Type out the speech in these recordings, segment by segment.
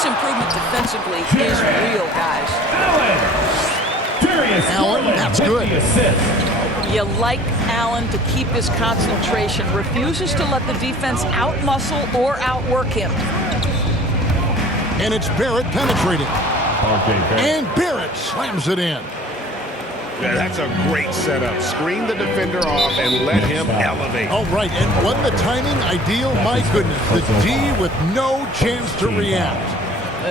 His improvement defensively is real, guys. Allen, that's good. You like Allen to keep his concentration, refuses to let the defense out-muscle or outwork him. And it's Barrett penetrating. And Barrett slams it in. Yeah, that's a great setup. Screen the defender off and let him elevate. All right, and wasn't the timing ideal? My goodness, the D with no chance to react.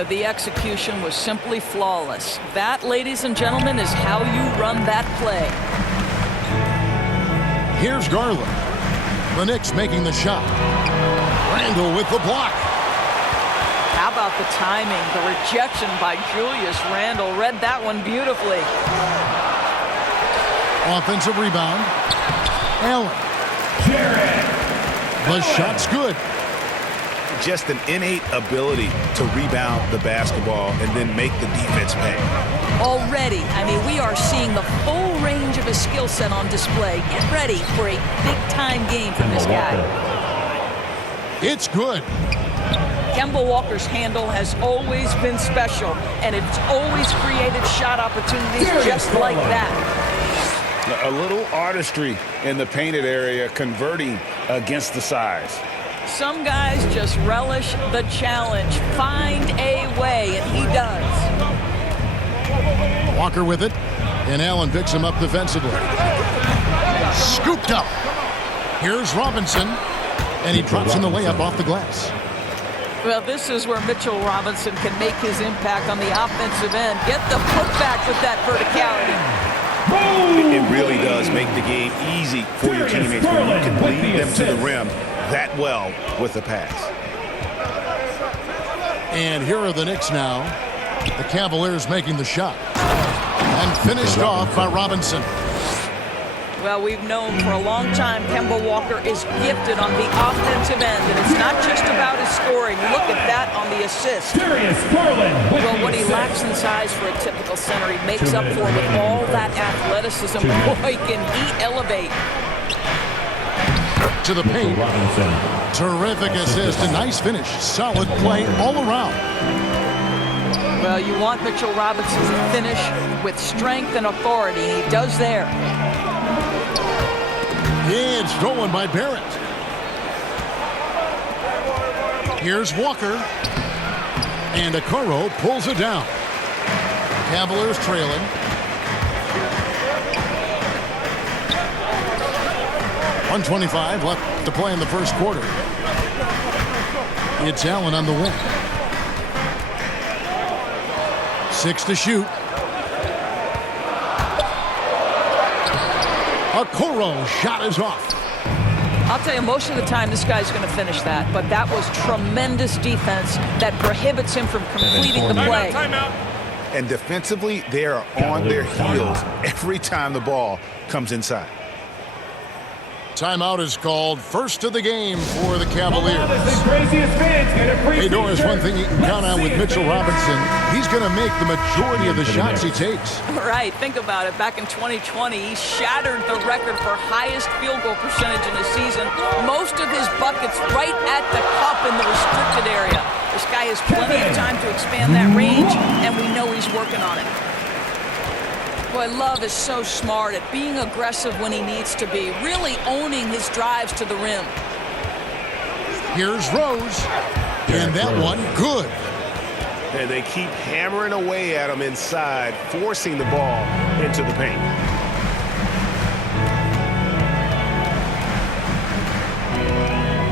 The execution was simply flawless. That, ladies and gentlemen, is how you run that play. Here's Garland. The Knicks making the shot. Randle with the block. How about the timing? The rejection by Julius Randle. Read that one beautifully. Offensive rebound. Allen. The shot's good. Just an innate ability to rebound the basketball and then make the defense pay. Already, I mean, we are seeing the full range of his skill set on display. Get ready for a big-time game from this guy. It's good. Kemba Walker's handle has always been special, and it's always created shot opportunities just like that. A little artistry in the painted area, converting against the size. Some guys just relish the challenge. Find a way, and he does. Walker with it, and Allen picks him up defensively. Scooped up. Here's Robinson, and he drops in the layup off the glass. Well, this is where Mitchell Robinson can make his impact on the offensive end. Get the putback with that verticality. It really does make the game easy for your teammates when you can lead them to the rim that well with the pass. And here are the Knicks now. The Cavaliers making the shot. And finished off by Robinson. Well, we've known for a long time Kemba Walker is gifted on the offensive end, and it's not just about his scoring. Look at that on the assist. Well, what he lacks in size for a typical center, he makes up for with all that athleticism. Boy, can he elevate. To the paint. Terrific assist, a nice finish. Solid play all around. Well, you want Mitchell Robinson to finish with strength and authority. He does there. Yeah, it's stolen by Barrett. Here's Walker. And Okoro pulls it down. Cavaliers trailing. .125 left to play in the first quarter. It's Allen on the wing. 6 to shoot. Okoro shot is off. I'll tell you, most of the time this guy's going to finish that, but that was tremendous defense that prohibits him from completing the play. And defensively, they are on their heels every time the ball comes inside. Timeout is called. First of the game for the Cavaliers. Hey, Doris, one thing you can count on with Mitchell Robinson, he's going to make the majority of the shots he takes. Right, think about it. Back in 2020, he shattered the record for highest field goal percentage in a season. Most of his buckets right at the cup in the restricted area. This guy has plenty of time to expand that range, and we know he's working on it. Boy, Love is so smart at being aggressive when he needs to be, really owning his drives to the rim. Here's Rose, and that one good. And they keep hammering away at him inside, forcing the ball into the paint.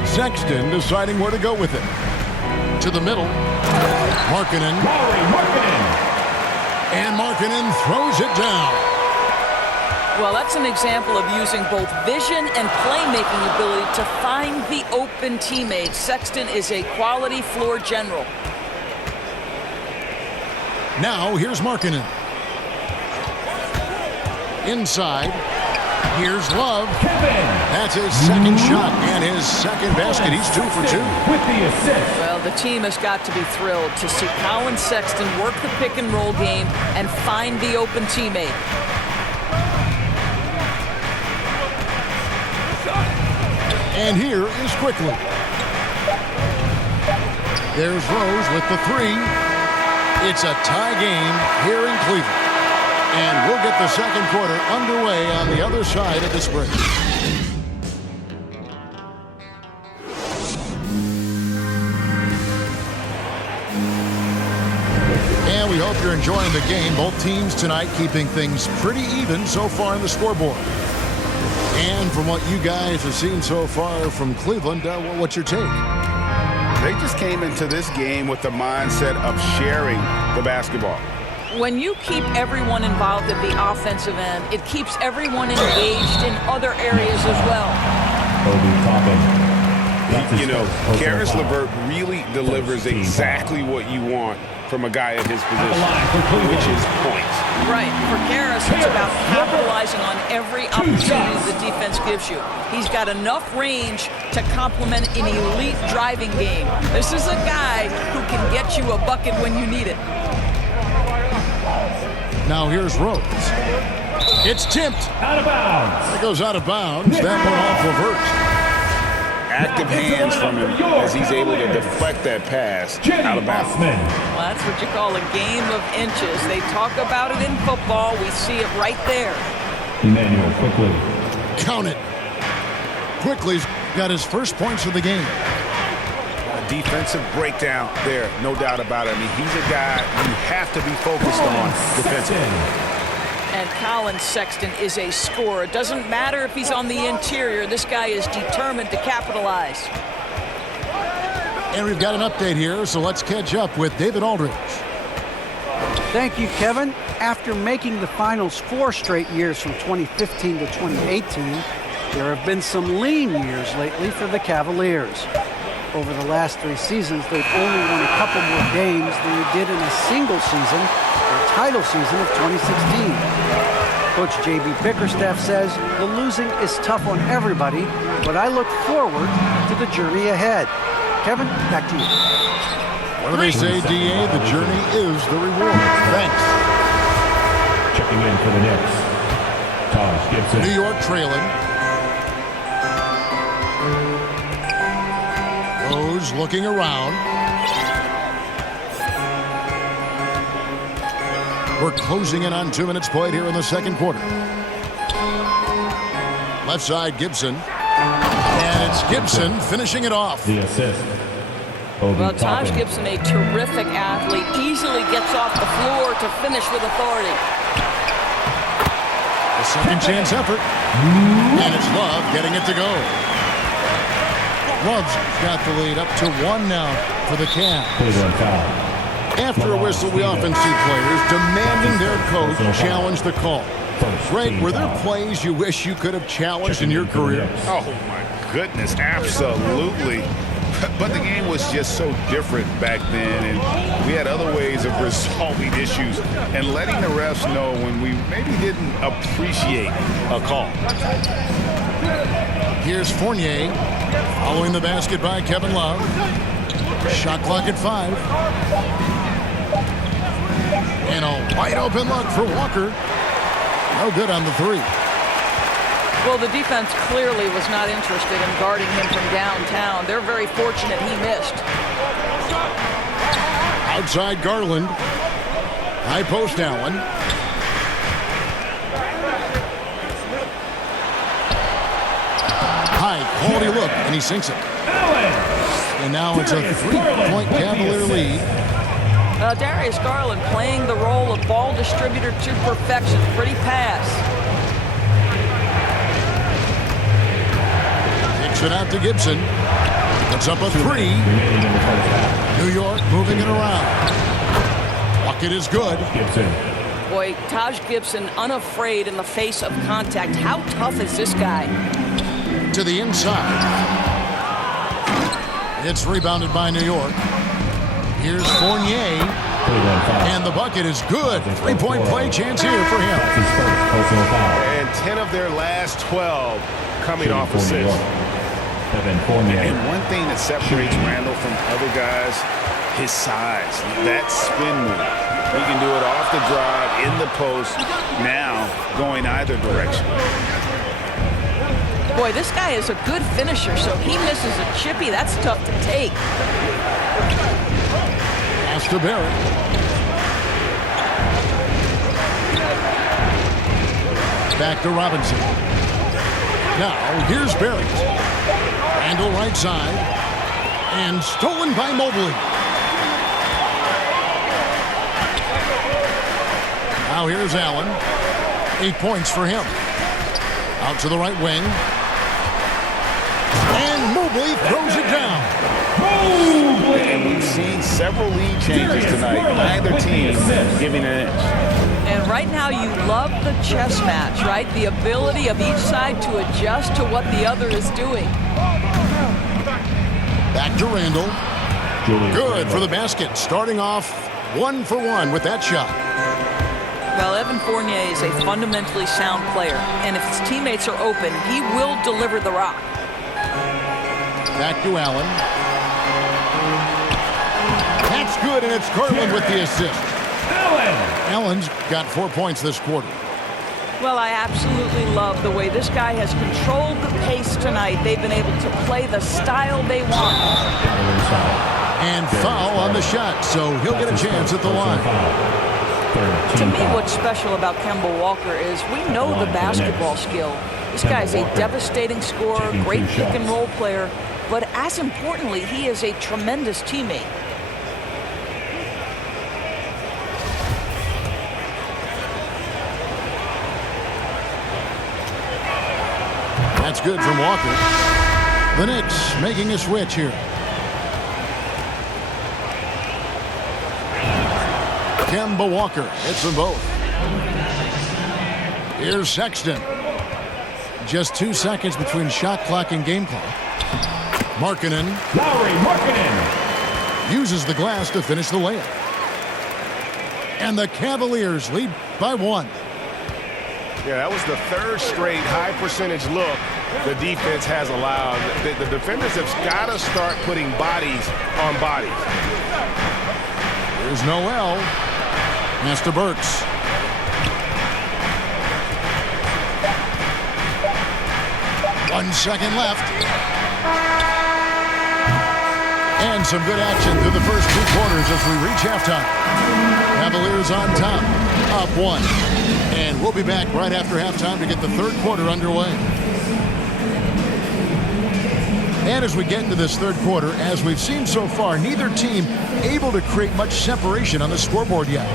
Sexton deciding where to go with it. To the middle. Markkanen. And Markkanen throws it down. Well, that's an example of using both vision and playmaking ability to find the open teammate. Sexton is a quality floor general. Now here's Markkanen. Inside. Here's Love. That's his second shot and his second basket. He's 2 for 2. With the assist. Well, the team has got to be thrilled to see Collin Sexton work the pick and roll game and find the open teammate. And here is Quickly. There's Rose with the three. It's a tie game here in Cleveland. And we'll get the second quarter underway on the other side of this break. And we hope you're enjoying the game. Both teams tonight keeping things pretty even so far in the scoreboard. And from what you guys have seen so far from Cleveland, what's your take? They just came into this game with the mindset of sharing the basketball. When you keep everyone involved at the offensive end, it keeps everyone engaged in other areas as well. You know, Caris LeVert really delivers exactly what you want from a guy at his position, which is points. Right. For Caris, it's about capitalizing on every opportunity the defense gives you. He's got enough range to complement an elite driving game. This is a guy who can get you a bucket when you need it. Now here's Rose. It's tipped. Out of bounds. It goes out of bounds. That one off LeVert. Active hands from him as he's able to deflect that pass out of bounds. Well, that's what you call a game of inches. They talk about it in football. We see it right there. Emmanuel Quickley. Count it. Quickley's got his first points of the game. A defensive breakdown there, no doubt about it. I mean, he's a guy you have to be focused on defensively. And Colin Sexton is a scorer. It doesn't matter if he's on the interior. This guy is determined to capitalize. And we've got an update here, so let's catch up with David Aldridge. Thank you, Kevin. After making the finals 4 straight years from 2015 to 2018, there have been some lean years lately for the Cavaliers. Over the last 3 seasons, they've only won a couple more games than they did in a single season, their title season of 2016. Coach J.B. Bickerstaff says the losing is tough on everybody, but I look forward to the journey ahead. Kevin, back to you. What do they say, D.A.? The journey is the reward. Thanks. Checking in for the Knicks, Taj Gibson. New York trailing. Rose looking around. We're closing in on 2 minutes played here in the second quarter. Left side, Gibson. And it's Gibson finishing it off. The assist. Well, Taj Gibson, a terrific athlete, easily gets off the floor to finish with authority. A second chance effort. And it's Love getting it to go. Love's got the lead up to 1 now for the Cavs. After a whistle, we often see players demanding their coach challenge the call. Greg, were there plays you wish you could have challenged in your career? Oh, my goodness, absolutely. But the game was just so different back then, and we had other ways of resolving issues and letting the refs know when we maybe didn't appreciate a call. Here's Fournier, following the basket by Kevin Love. Shot clock at 5. And a wide open look for Walker. No good on the 3. Well, the defense clearly was not interested in guarding him from downtown. They're very fortunate he missed. Outside Garland. High post Allen. High quality look, and he sinks it. And now it's a 3-point Cavalier lead. Darius Garland playing the role of ball distributor to perfection. Pretty pass. Kicks it out to Gibson. Puts up a 3. New York moving it around. Bucket is good. Boy, Taj Gibson unafraid in the face of contact. How tough is this guy? To the inside. It's rebounded by New York. Here's Fournier. And the bucket is good. 3-point play chance here for him. And 10 of their last 12 coming off assists. And one thing that separates Randall from other guys, his size. That spin move. He can do it off the drive, in the post, now going either direction. Boy, this guy is a good finisher, so he misses a chippy. That's tough to take. Pass to Barrett. Back to Robinson. Now, here's Barrett. Randall right side. And stolen by Mobley. Now here's Allen. 8 points for him. Out to the right wing. And Mobley throws it down. And we've seen several lead changes tonight. Neither team giving an inch. And right now you love the chess match, right? The ability of each side to adjust to what the other is doing. Back to Randall. Good for the basket. Starting off 1 for 1 with that shot. Well, Evan Fournier is a fundamentally sound player, and if his teammates are open, he will deliver the rock. Back to Allen. That's good, and it's Garland with the assist. Allen's got 4 points this quarter. Well, I absolutely love the way this guy has controlled the pace tonight. They've been able to play the style they want. And foul on the shot, so he'll get a chance at the line. To me, what's special about Kemba Walker is we know the basketball skill. This guy's a devastating scorer, great pick-and-roll player, but as importantly, he is a tremendous teammate. That's good from Walker. The Knicks making a switch here. Kemba Walker hits them both. Here's Sexton. Just 2 seconds between shot clock and game clock. Markkanen. Lauri Markkanen uses the glass to finish the layup. And the Cavaliers lead by 1. Yeah, that was the third straight high percentage look the defense has allowed. The defenders have got to start putting bodies on bodies. Here's Noel. Pass to Burks. One second left. And some good action through the first 2 quarters as we reach halftime. Cavaliers on top, up 1. And we'll be back right after halftime to get the third quarter underway. And as we get into this third quarter, as we've seen so far, neither team able to create much separation on the scoreboard yet.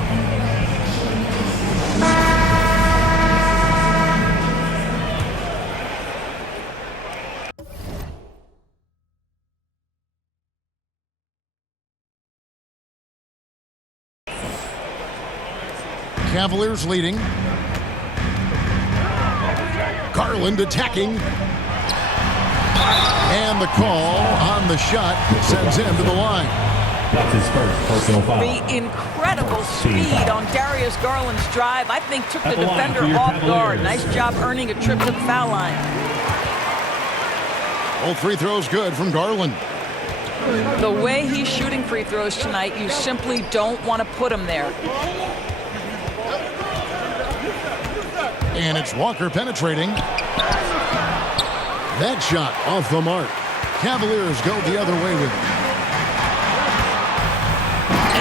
Cavaliers leading. Garland attacking. And the call on the shot sends him to the line. That's his first personal foul. The incredible speed on Darius Garland's drive, I think, took the At the line defender for your off guard. Cavaliers. Nice job earning a trip to the foul line. All free throws good from Garland. The way he's shooting free throws tonight, you simply don't want to put him there. And it's Walker penetrating. That shot off the mark. Cavaliers go the other way with it.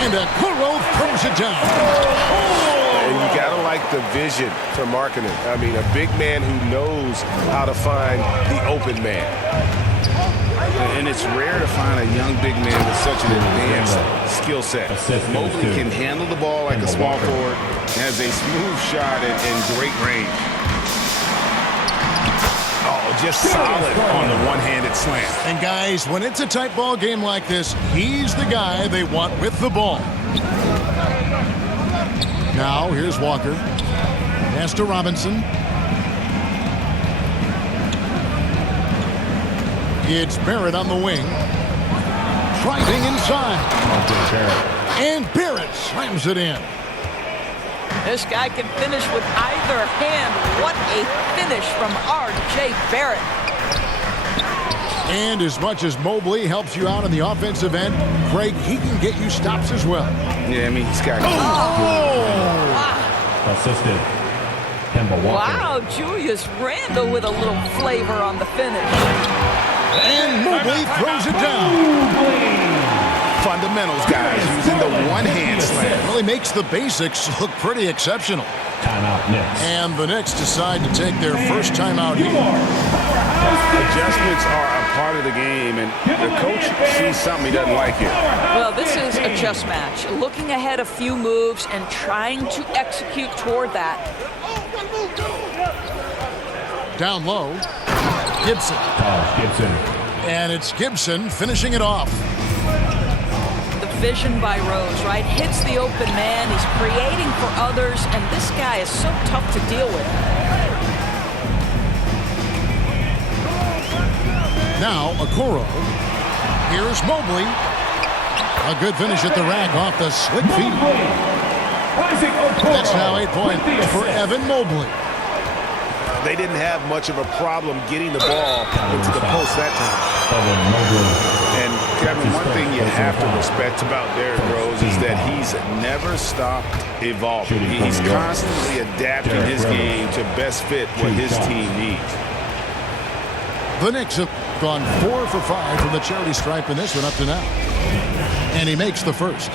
And Okoro throws it down. And you got to like the vision for Markkanen. I mean, a big man who knows how to find the open man. And it's rare to find a young big man with such an advanced skill set. Mobley can handle the ball like a small forward, has a smooth shot and great range. Oh, just solid on the one-handed slam. And guys, when it's a tight ball game like this, he's the guy they want with the ball. Now, here's Walker. Pass to Robinson. It's Barrett on the wing. Driving inside. And Barrett slams it in. This guy can finish with either hand. What a finish from R.J. Barrett. And as much as Mobley helps you out on the offensive end, Craig, he can get you stops as well. Yeah, I mean, he's got... Assisted. Kemba Walker. Wow, Julius Randle with a little flavor on the finish. And Mobley throws it down. Fundamentals, guys, using the one-hand slam. Really makes the basics look pretty exceptional. Timeout Knicks. And the Knicks decide to take their first timeout here. Adjustments are a part of the game, and the coach sees something he doesn't like here. Well, this is a chess match. Looking ahead a few moves and trying to execute toward that. Down low, Gibson. Gibson. And it's Gibson finishing it off. The vision by Rose, right? Hits the open man. He's creating for others, and this guy is so tough to deal with. Now, Okoro. Here's Mobley. A good finish at the rack off the slick feet. That's now 8 points for Evan Mobley. They didn't have much of a problem getting the ball into the post that time. And, Kevin, one thing you have to respect about Derrick Rose is that he's never stopped evolving. He's constantly adapting his game to best fit what his team needs. The Knicks have gone 4 for 5 from the charity stripe in this one up to now. And he makes the first.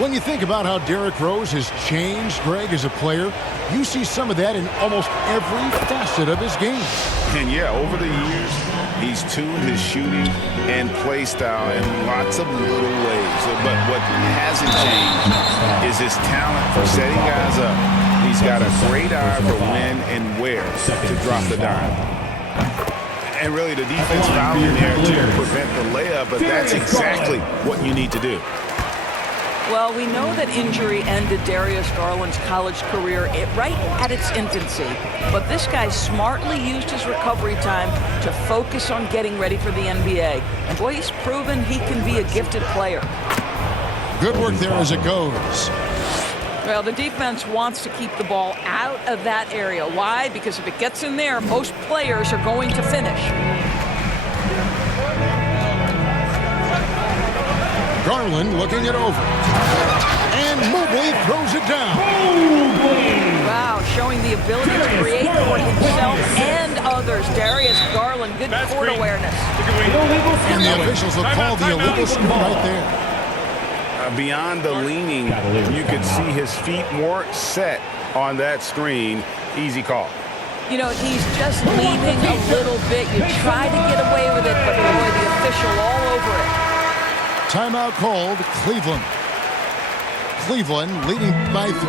When you think about how Derrick Rose has changed, Greg, as a player, you see some of that in almost every facet of his game. And, yeah, over the years, he's tuned his shooting and play style in lots of little ways. But what hasn't changed is his talent for setting guys up. He's got a great eye for when and where to drop the dime. And really, the defense fouled in there to prevent the layup, but that's exactly what you need to do. Well, we know that injury ended Darius Garland's college career right at its infancy. But this guy smartly used his recovery time to focus on getting ready for the NBA. And boy, he's proven he can be a gifted player. Good work there as it goes. Well, the defense wants to keep the ball out of that area. Why? Because if it gets in there, most players are going to finish. Garland looking it over. And Mobley throws it down. Wow, showing the ability to create for himself and others. Darius Garland, good court awareness. And the officials will call the illegal screen right there. Beyond the leaning, you could see his feet more set on that screen. Easy call. You know, he's just leaning a little bit. You try to get away with it, but boy, the official all over it. Timeout called, Cleveland. Cleveland leading by 3. 2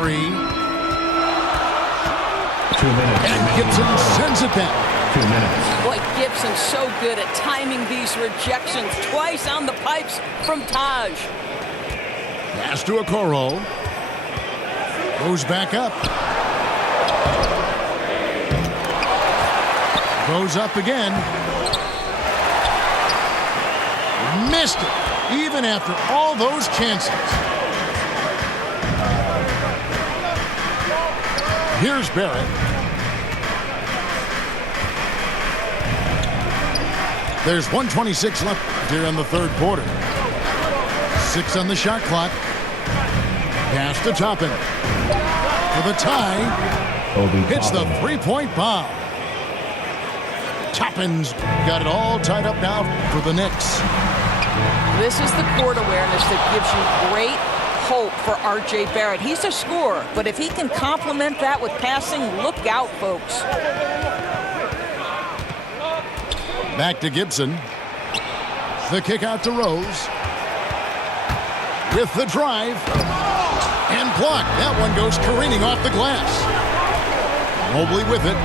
minutes. And Gibson sends it back. 2 minutes. Boy, Gibson's so good at timing these rejections. Twice on the pipes from Taj. Pass to Okoro. Goes back up. Goes up again. Missed it. Even after all those chances. Here's Barrett. There's 1:26 left here in the third quarter. 6 on the shot clock. Pass to Toppin. For the tie. Hits the three-point bomb. Toppin's got it all tied up now for the Knicks. This is the court awareness that gives you great hope for R.J. Barrett. He's a scorer, but if he can complement that with passing, look out, folks. Back to Gibson. The kick out to Rose. With the drive. And blocked. That one goes careening off the glass. Mobley with it.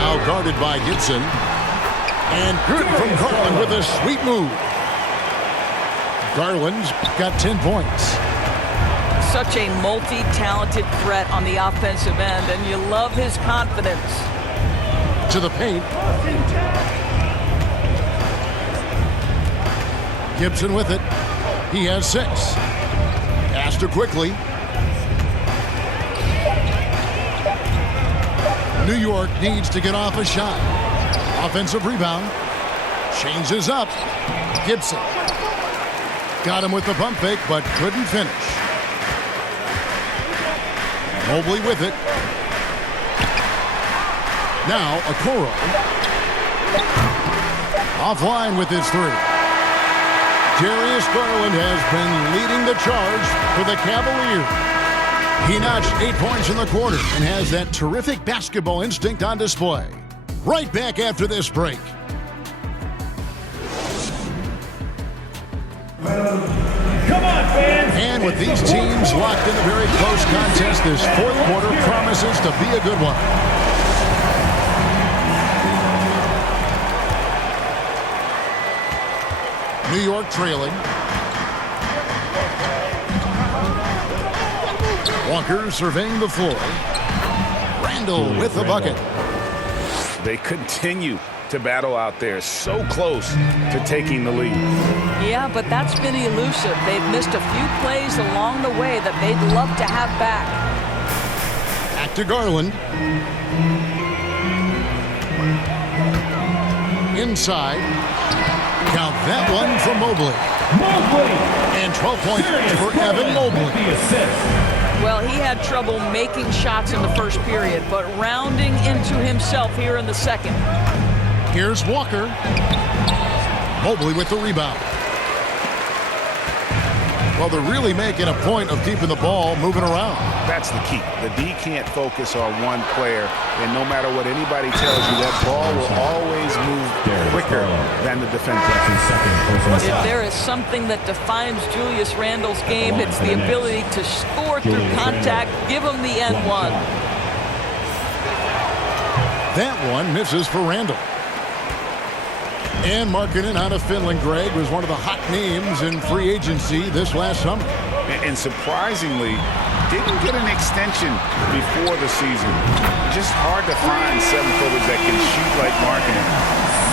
Now guarded by Gibson. And good from Garland with a sweet move. Garland's got 10 points. Such a multi-talented threat on the offensive end, and you love his confidence. To the paint. Gibson with it. He has 6. Astor quickly. New York needs to get off a shot. Offensive rebound. Changes up. Gibson. Got him with the pump fake, but couldn't finish. Mobley with it. Now Okoro. Offline with his 3. Darius Garland has been leading the charge for the Cavaliers. He notched 8 points in the quarter and has that terrific basketball instinct on display. Right back after this break. Come on, fans! And with these teams locked in a very close contest, this fourth quarter promises to be a good one. New York trailing. Walker surveying the floor. Randall with the bucket. They continue to battle out there, so close to taking the lead. Yeah, but that's been elusive. They've missed a few plays along the way that they'd love to have back. Back to Garland. Inside. Count that one for Mobley. And 12 points for Evan Mobley. Well, he had trouble making shots in the first period, but rounding into himself here in the second. Here's Walker. Mobley with the rebound. Well, they're really making a point of keeping the ball moving around. That's the key. The D can't focus on one player, and no matter what anybody tells you, that ball will always move quicker than the defense. If there is something that defines Julius Randle's game, it's the ability to score through contact. Give him the N1. That one misses for Randle. And Markkanen out of Finland, Greg, was one of the hot names in free agency this last summer. And surprisingly, didn't get an extension before the season. Just hard to find seven-footers that can shoot like Markkanen.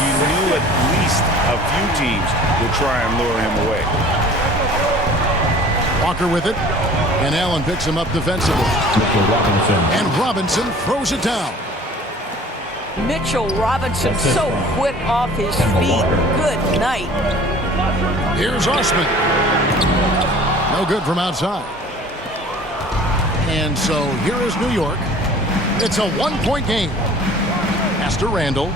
You knew at least a few teams would try and lure him away. Walker with it, and Allen picks him up defensively. And Robinson throws it down. Mitchell Robinson so quick off his feet. Good night. Here's Osman. No good from outside. And so here is New York. It's a one-point game. Pass to Randall.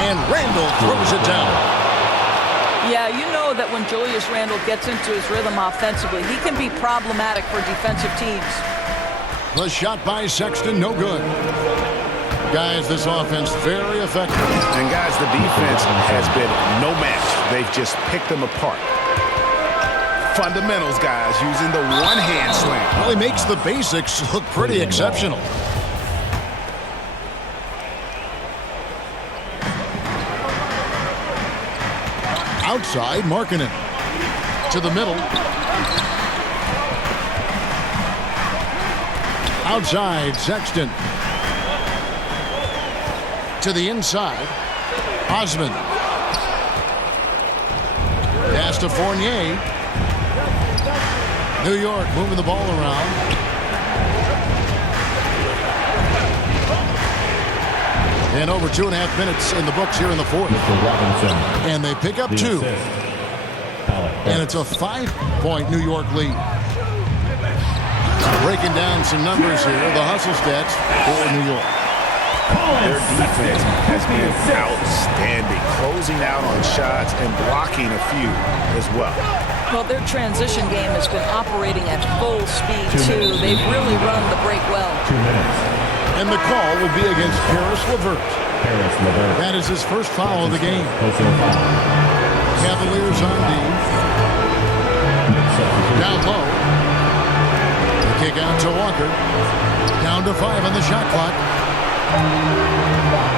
And Randall throws it down. Yeah, you know that when Julius Randle gets into his rhythm offensively, he can be problematic for defensive teams. The shot by Sexton, no good. Guys, this offense very effective. And guys, the defense has been no match. They've just picked them apart. Fundamentals, guys, using the one-hand slam. Well, he makes the basics look pretty exceptional. Outside, Markkanen. To the middle. Outside, Sexton. To the inside, Osman. Pass to Fournier. New York moving the ball around. And over 2.5 minutes in the books here in the fourth. And they pick up 2. And it's a 5-point New York lead. Breaking down some numbers here, the hustle stats for New York. Their defense has been outstanding, closing out on shots and blocking a few as well. Well, their transition game has been operating at full speed, too. They've really run the break well. 2 minutes. And the call will be against Caris LeVert. That is his first foul of the game. Cavaliers on D. Down low. Kick out to Walker. Down to 5 on the shot clock.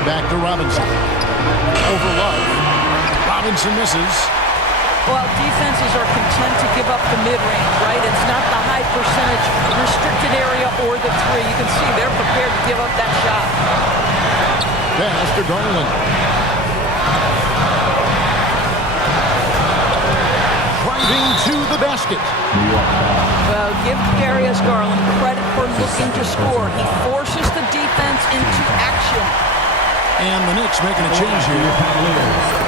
Back to Robinson. Over Love. Robinson misses. Well, defenses are content to give up the mid-range, right? It's not the high percentage restricted area or the 3. You can see they're prepared to give up that shot. Pass to Garland. Driving to the basket. Well, give Darius Garland credit for looking to score. He forces the defense into action. And the Knicks making a change here.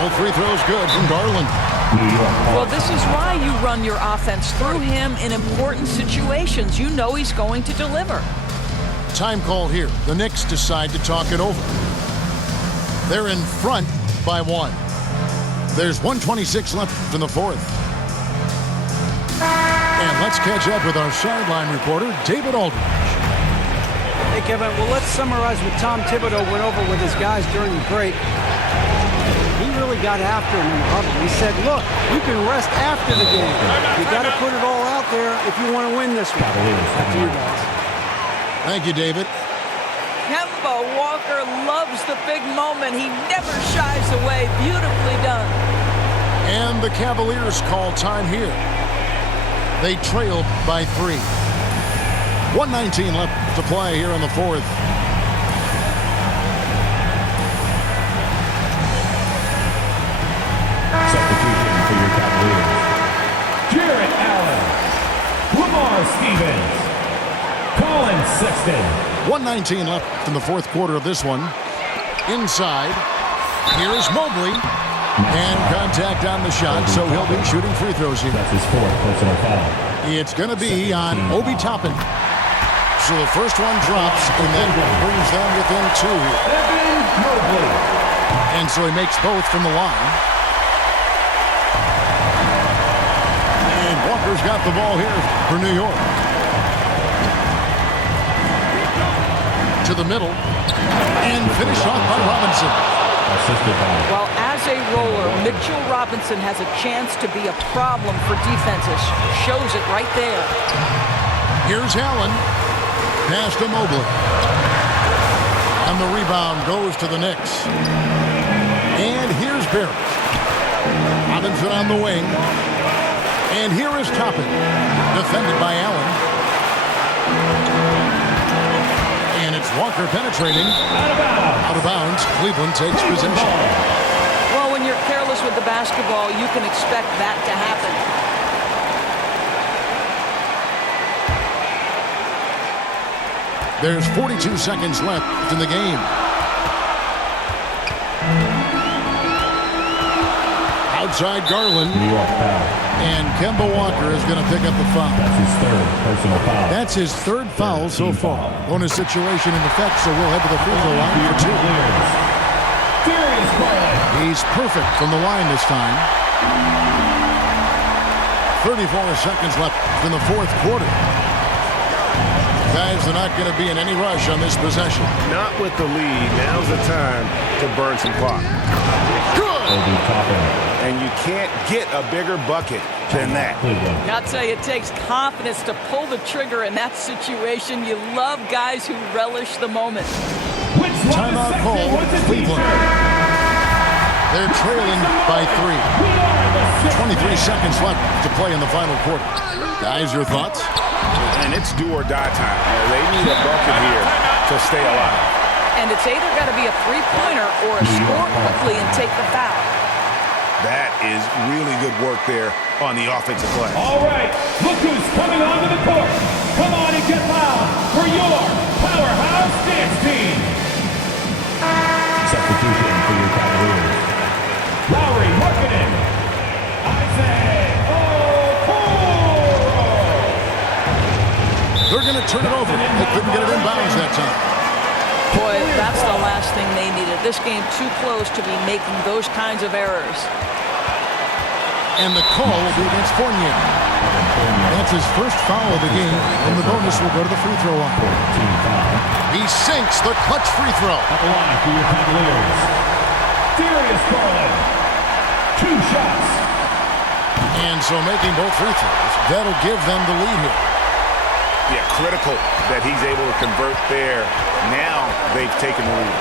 All free throws good from Garland. Well, this is why you run your offense through him in important situations. You know he's going to deliver. Time call here. The Knicks decide to talk it over. They're in front by 1. There's 1:26 left in the fourth. And let's catch up with our sideline reporter, David Aldridge. Hey, Kevin, well, let's summarize what Tom Thibodeau went over with his guys during the break. He really got after him in the huddle. He said, look, you can rest after the game. You got to put it all out there if you want to win this one. Back to you guys. Thank you, David. Kemba Walker loves the big moment. He never shies away. Beautifully done. And the Cavaliers call time here. They trailed by 3. 1:19 left to play here in the fourth. Substitution for your Cavaliers. Jarrett Allen. Lamar Stevens. Colin Sexton. 1:19 left in the fourth quarter of this one. Inside. Here's Mobley. And contact on the shot, so he'll be shooting free throws here. That's his 4th personal foul. It's going to be on Obi Toppin. So the first one drops, and then brings them within 2 here. Evan Mobley. And so he makes both from the line. And Walker's got the ball here for New York. To the middle. And finished off by Robinson. Assisted by. Well, as a roller, Mitchell Robinson has a chance to be a problem for defenses. Shows it right there. Here's Allen. Pass to Mobley. And the rebound goes to the Knicks. And here's Barrett. Robinson on the wing. And here is Toppin. Defended by Allen. And it's Walker penetrating. Out of bounds. Cleveland takes possession. Well, when you're careless with the basketball, you can expect that to happen. There's 42 seconds left in the game. Outside Garland. New York foul. And Kemba Walker is going to pick up the foul. That's his 3rd personal foul. That's his 3rd foul so far. Bonus situation in effect, so we'll head to the free throw line for 2. Darius Garland. He's perfect from the line this time. 34 seconds left in the fourth quarter. Guys are not going to be in any rush on this possession. Not with the lead. Now's the time to burn some clock. Good! Obi Toppin. And you can't get a bigger bucket than that. Cleveland. I'll tell you, it takes confidence to pull the trigger in that situation. You love guys who relish the moment. Timeout call, Cleveland. They're trailing by 3. 23 seconds left to play in the final quarter. Guys, your thoughts? And it's do or die time. They need a bucket here to stay alive. And it's either got to be a three-pointer or a score quickly and take the foul. That is really good work there on the offensive play. All right, look who's coming onto the court. Come on and get loud for your powerhouse dance team. Substitution for your Cavaliers. Lowry Markkinen. Isaac Okoro. They're going to turn it over. They couldn't get it in bounds that time. Boy, that's the last thing they needed. This game too close to be making those kinds of errors. And the call will be against Fournier. That's his first foul of the game, and the bonus will go to the free throw line. He sinks the clutch free throw. At the line for your Cavaliers. Darius Garland. 2 shots. And so making both free throws, that'll give them the lead here. Yeah, critical that he's able to convert there. Now they've taken the lead.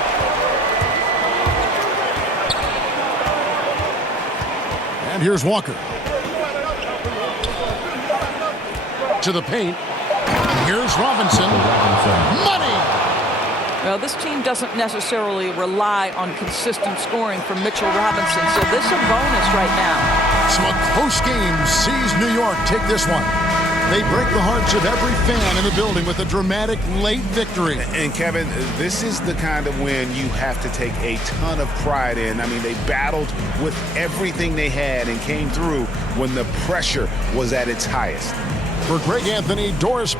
And here's Walker. To the paint. Here's Robinson. Money! Well, this team doesn't necessarily rely on consistent scoring from Mitchell Robinson, so this is a bonus right now. So a close game sees New York take this one. They break the hearts of every fan in the building with a dramatic late victory. And Kevin, this is the kind of win you have to take a ton of pride in. I mean, they battled with everything they had and came through when the pressure was at its highest. For Greg Anthony, Doris